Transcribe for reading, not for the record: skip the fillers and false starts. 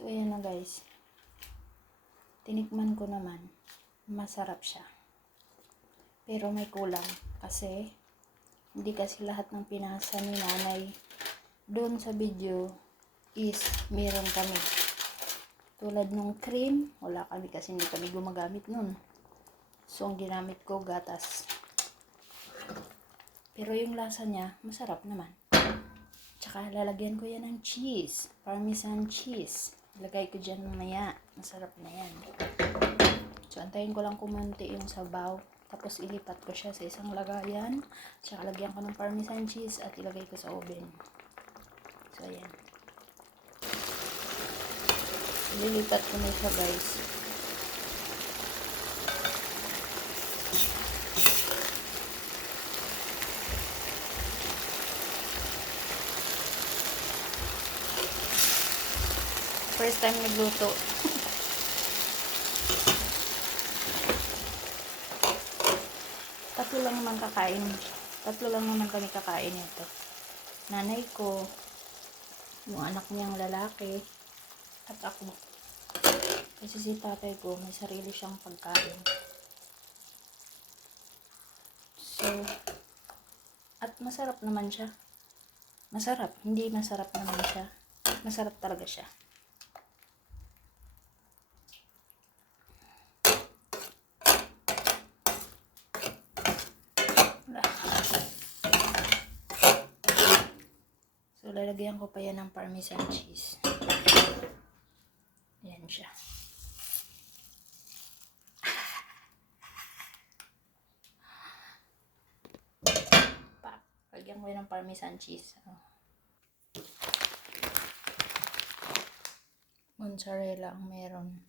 So, ayan na guys. Tinikman ko naman. Masarap siya. Pero may kulang. Kasi, hindi kasi lahat ng pinasa ni nanay doon sa video is meron kami. Tulad nung cream, wala kami kasi hindi kami gumagamit nun. So, ang ginamit ko, gatas. Pero yung lasa niya, masarap naman. Tsaka, lalagyan ko yan ng cheese. Parmesan cheese. Ilagay ko dyan mamaya. Masarap na yan. So, antayin ko lang kumunti yung sabaw. Tapos, ilipat ko siya sa isang lagayan. Tsaka, lagyan ko ng parmesan cheese at ilagay ko sa oven. So, ayan. Lilipat ko na siya, guys. First time nagluto. Tatlo lang naman kakain. Tatlo lang naman kami kakain ito. Nanay ko, yung anak niyang lalaki, at ako. Kasi si tatay ko, may sarili siyang pagkain. So, at masarap naman siya. Masarap. Hindi masarap naman siya. Masarap talaga siya. So, lalagyan ko pa yan ng parmesan cheese. Ayan siya. Lagyan ko yan ng parmesan cheese. Mozzarella ang meron.